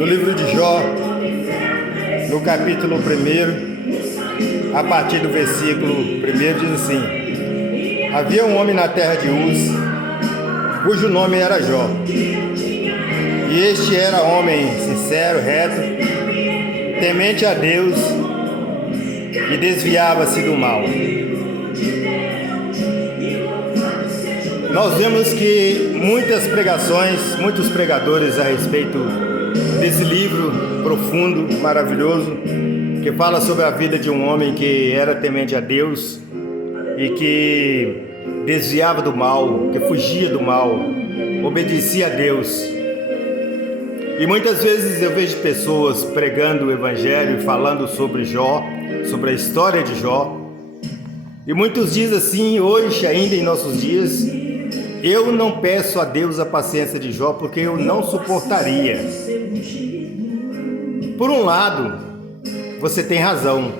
no livro de Jó, no capítulo 1, a partir do versículo 1, diz assim: havia um homem na terra de Uz, cujo nome era Jó. E este era homem sincero, reto, temente a Deus e desviava-se do mal. Nós vemos que muitas pregações, muitos pregadores a respeito desse livro profundo, maravilhoso, que fala sobre a vida de um homem que era temente a Deus e que desviava do mal, que fugia do mal, obedecia a Deus. E muitas vezes eu vejo pessoas pregando o evangelho e falando sobre Jó, sobre a história de Jó. E muitos dizem assim, hoje ainda em nossos dias: eu não peço a Deus a paciência de Jó porque eu não suportaria. Por um lado, você tem razão,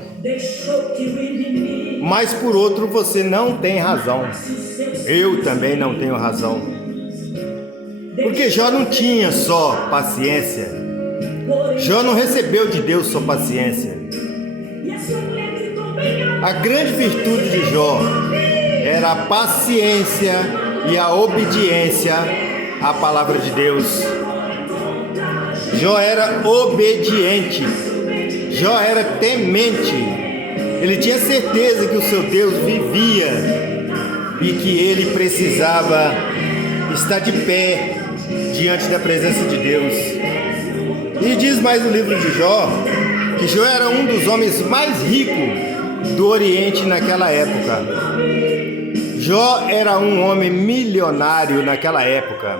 mas por outro você não tem razão. Eu também não tenho razão. Porque Jó não tinha só paciência. Jó não recebeu de Deus só paciência. A grande virtude de Jó era a paciência e a obediência à palavra de Deus. Jó era obediente. Jó era temente. Ele tinha certeza que o seu Deus vivia e que ele precisava estar de pé diante da presença de Deus. E diz mais no livro de Jó que Jó era um dos homens mais ricos do Oriente naquela época. Jó era um homem milionário naquela época.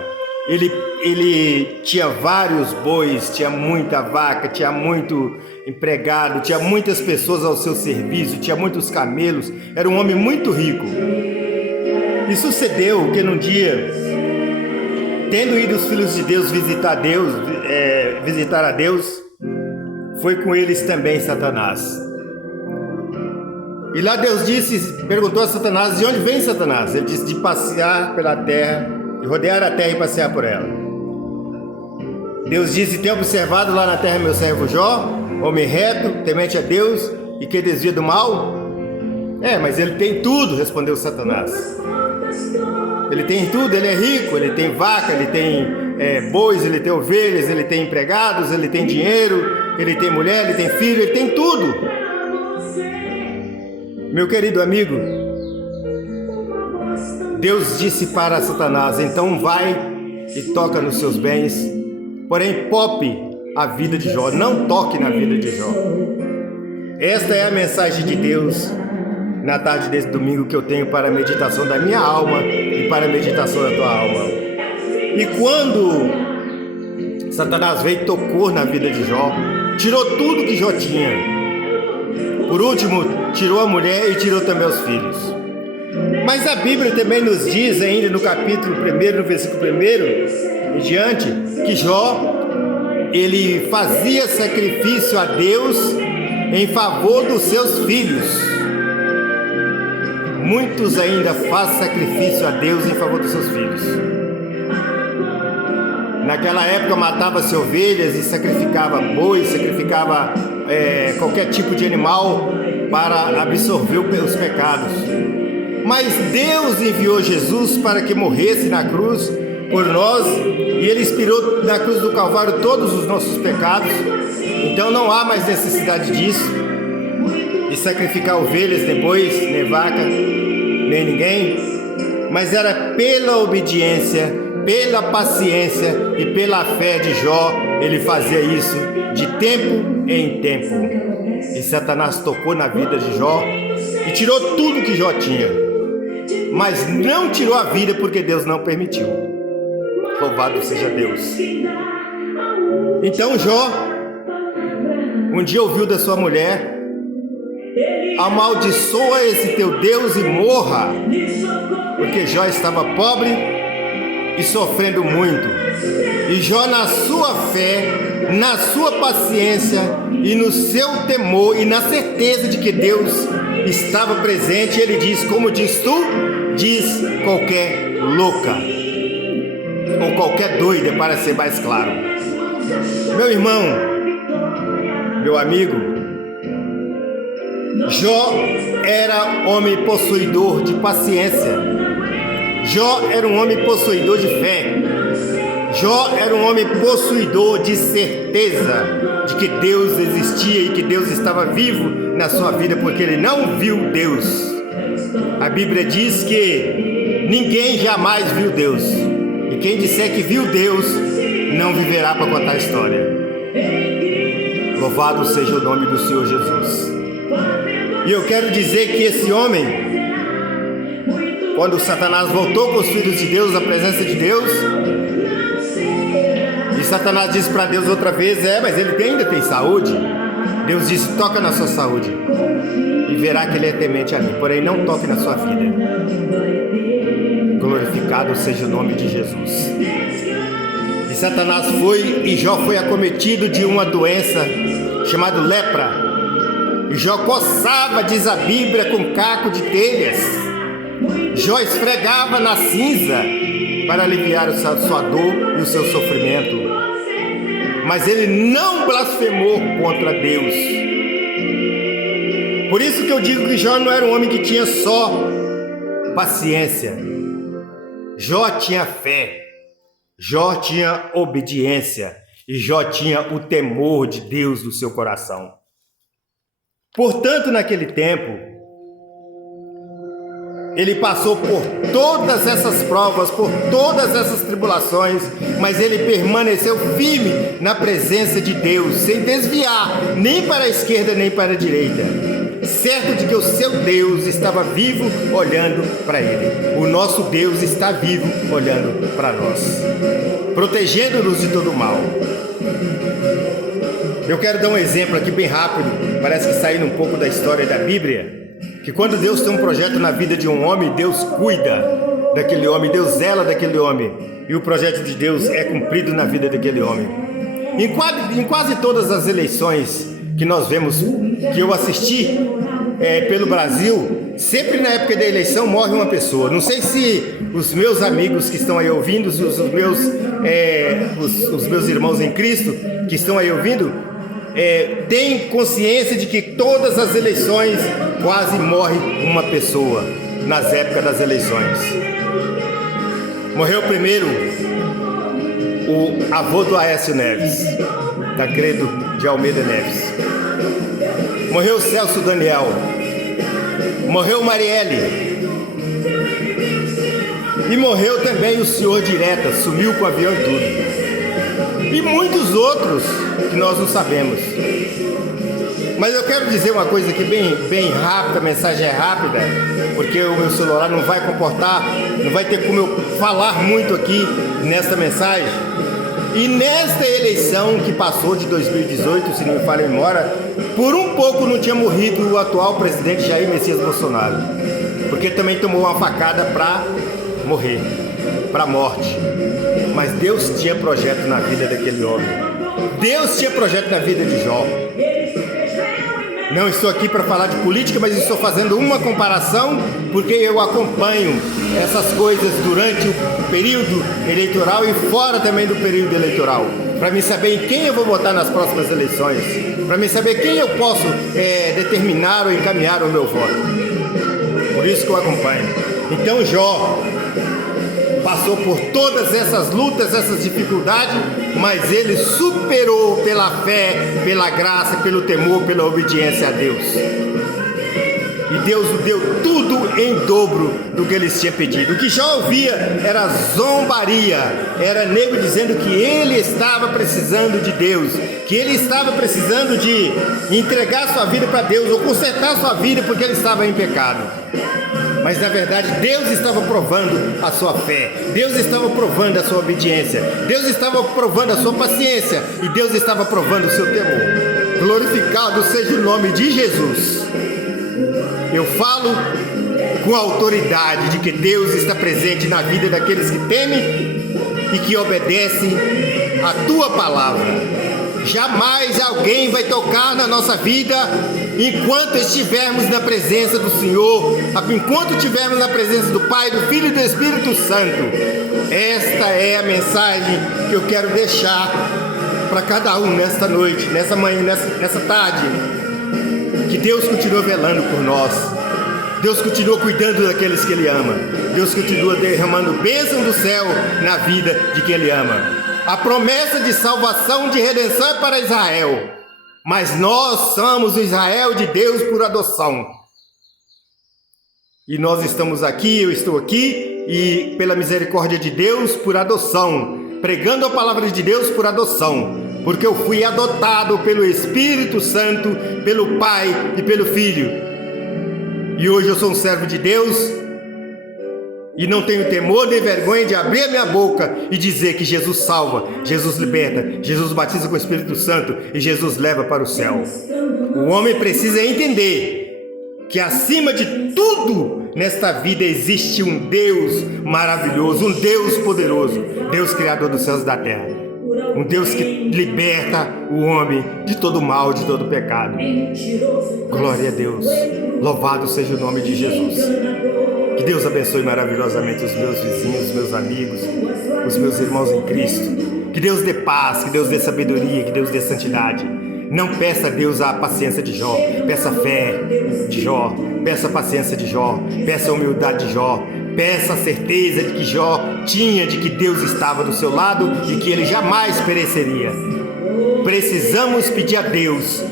Ele tinha vários bois, tinha muita vaca, tinha muito empregado, tinha muitas pessoas ao seu serviço, tinha muitos camelos. Era um homem muito rico. E sucedeu que num dia, tendo ido os filhos de Deus visitar a Deus, foi com eles também Satanás. E lá Deus perguntou a Satanás: de onde vem Satanás? Ele disse: de passear pela terra, de rodear a terra e passear por ela. Deus disse: tem observado lá na terra meu servo Jó, homem reto, temente a Deus e que desvia do mal? Mas ele tem tudo, respondeu Satanás. Ele tem tudo, ele é rico, ele tem vaca, ele tem bois, ele tem ovelhas, ele tem empregados, ele tem dinheiro, ele tem mulher, ele tem filho, ele tem tudo. Meu querido amigo, Deus disse para Satanás: então vai e toca nos seus bens, porém poupe a vida de Jó, não toque na vida de Jó. Esta é a mensagem de Deus na tarde desse domingo que eu tenho para a meditação da minha alma e para a meditação da tua alma. E quando Satanás veio e tocou na vida de Jó, tirou tudo que Jó tinha. Por último, tirou a mulher e tirou também os filhos. Mas a Bíblia também nos diz, ainda no capítulo 1, no versículo 1 em diante, que Jó, ele fazia sacrifício a Deus em favor dos seus filhos. Muitos ainda fazem sacrifício a Deus em favor dos seus filhos. Naquela época matava-se ovelhas e sacrificava bois, sacrificava qualquer tipo de animal para absorver os pecados. Mas Deus enviou Jesus para que morresse na cruz por nós, e Ele expirou na cruz do Calvário todos os nossos pecados. Então não há mais necessidade disso, de sacrificar ovelhas, nem bois, nem vaca, nem ninguém, mas era pela obediência, pela paciência e pela fé de Jó. Ele fazia isso de tempo em tempo. E Satanás tocou na vida de Jó e tirou tudo que Jó tinha, mas não tirou a vida porque Deus não permitiu. Louvado seja Deus. Então Jó um dia ouviu da sua mulher: amaldiçoa esse teu Deus e morra, porque Jó estava pobre e sofrendo muito. E Jó, na sua fé, na sua paciência e no seu temor e na certeza de que Deus estava presente, ele diz: como diz tu, diz qualquer louca, ou qualquer doida, para ser mais claro. Meu irmão, meu amigo, Jó era homem possuidor de paciência. Jó era um homem possuidor de fé. Jó era um homem possuidor de certeza de que Deus existia e que Deus estava vivo na sua vida, porque ele não viu Deus. A Bíblia diz que ninguém jamais viu Deus. E quem disser que viu Deus, não viverá para contar a história. Louvado seja o nome do Senhor Jesus. E eu quero dizer que esse homem, quando Satanás voltou com os filhos de Deus à presença de Deus, e Satanás disse para Deus outra vez, mas ele ainda tem saúde. Deus disse, toca na sua saúde e verá que ele é temente a mim, porém não toque na sua vida. Glorificado seja o nome de Jesus. E Satanás foi, e Jó foi acometido de uma doença chamada lepra. E Jó coçava, diz a Bíblia, com caco de telhas. Jó esfregava na cinza para aliviar a sua dor e o seu sofrimento. Mas ele não blasfemou contra Deus. Por isso que eu digo que Jó não era um homem que tinha só paciência. Jó tinha fé. Jó tinha obediência. E Jó tinha o temor de Deus no seu coração. Portanto, naquele tempo, ele passou por todas essas provas, por todas essas tribulações, mas ele permaneceu firme na presença de Deus, sem desviar nem para a esquerda nem para a direita, certo de que o seu Deus estava vivo olhando para ele. O nosso Deus está vivo olhando para nós, protegendo-nos de todo o mal. Eu quero dar um exemplo aqui bem rápido, parece que saindo um pouco da história da Bíblia, que quando Deus tem um projeto na vida de um homem, Deus cuida daquele homem, Deus zela daquele homem, e o projeto de Deus é cumprido na vida daquele homem. Em quase todas as eleições que nós vemos, que eu assisti pelo Brasil, sempre na época da eleição morre uma pessoa. Não sei se os meus amigos que estão aí ouvindo, os meus irmãos em Cristo que estão aí ouvindo, têm consciência de que todas as eleições quase morre uma pessoa nas épocas das eleições. Morreu primeiro o avô do Aécio Neves, Tancredo de Almeida Neves. Morreu Celso Daniel. Morreu Marielle. E morreu também o senhor Direta, sumiu com o avião e tudo. E muitos outros que nós não sabemos. Mas eu quero dizer uma coisa aqui bem rápida, a mensagem é rápida, porque o meu celular não vai comportar, não vai ter como eu falar muito aqui nesta mensagem. E nesta eleição que passou de 2018, se não me falha a memória, por um pouco não tinha morrido o atual presidente Jair Messias Bolsonaro, porque também tomou uma facada para morrer, para a morte. Mas Deus tinha projeto na vida daquele homem. Deus tinha projeto na vida de Jó. Não estou aqui para falar de política, mas estou fazendo uma comparação porque eu acompanho essas coisas durante o período eleitoral e fora também do período eleitoral, para me saber em quem eu vou votar nas próximas eleições, para me saber quem eu posso determinar ou encaminhar o meu voto. Por isso que eu acompanho. Então Jó passou por todas essas lutas, essas dificuldades, mas ele superou pela fé, pela graça, pelo temor, pela obediência a Deus. E Deus o deu tudo em dobro do que eles tinham pedido. O que Jó ouvia era zombaria, era nego dizendo que ele estava precisando de Deus, que ele estava precisando de entregar sua vida para Deus, ou consertar sua vida porque ele estava em pecado. Mas na verdade Deus estava provando a sua fé, Deus estava provando a sua obediência, Deus estava provando a sua paciência e Deus estava provando o seu temor. Glorificado seja o nome de Jesus. Eu falo com autoridade de que Deus está presente na vida daqueles que temem e que obedecem a tua palavra. Jamais alguém vai tocar na nossa vida enquanto estivermos na presença do Senhor, enquanto estivermos na presença do Pai, do Filho e do Espírito Santo. Esta é a mensagem que eu quero deixar para cada um nesta noite, nessa manhã, nessa tarde, que Deus continua velando por nós. Deus continua cuidando daqueles que Ele ama. Deus continua derramando bênção do céu na vida de quem Ele ama. A promessa de salvação, de redenção é para Israel. Mas nós somos o Israel de Deus por adoção. E nós estamos aqui, eu estou aqui, e pela misericórdia de Deus por adoção. Pregando a palavra de Deus por adoção. Porque eu fui adotado pelo Espírito Santo, pelo Pai e pelo Filho. E hoje eu sou um servo de Deus e não tenho temor nem vergonha de abrir a minha boca e dizer que Jesus salva, Jesus liberta, Jesus batiza com o Espírito Santo e Jesus leva para o céu. O homem precisa entender que acima de tudo nesta vida existe um Deus maravilhoso, um Deus poderoso, Deus criador dos céus e da terra. Um Deus que liberta o homem de todo mal, de todo pecado. Glória a Deus. Louvado seja o nome de Jesus. Que Deus abençoe maravilhosamente os meus vizinhos, os meus amigos, os meus irmãos em Cristo. Que Deus dê paz, que Deus dê sabedoria, que Deus dê santidade. Não peça a Deus a paciência de Jó, peça a fé de Jó, peça a paciência de Jó, peça a humildade de Jó, peça a certeza de que Jó tinha de que Deus estava do seu lado e que ele jamais pereceria. Precisamos pedir a Deus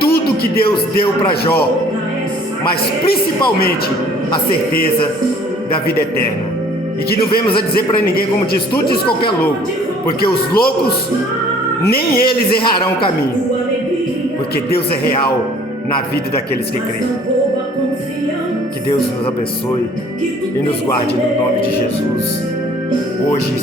tudo que Deus deu para Jó, mas principalmente a certeza da vida eterna. E que não venhamos a dizer para ninguém, como diz tu, diz qualquer louco, porque os loucos nem eles errarão o caminho, porque Deus é real na vida daqueles que creem. Que Deus nos abençoe e nos guarde no nome de Jesus, hoje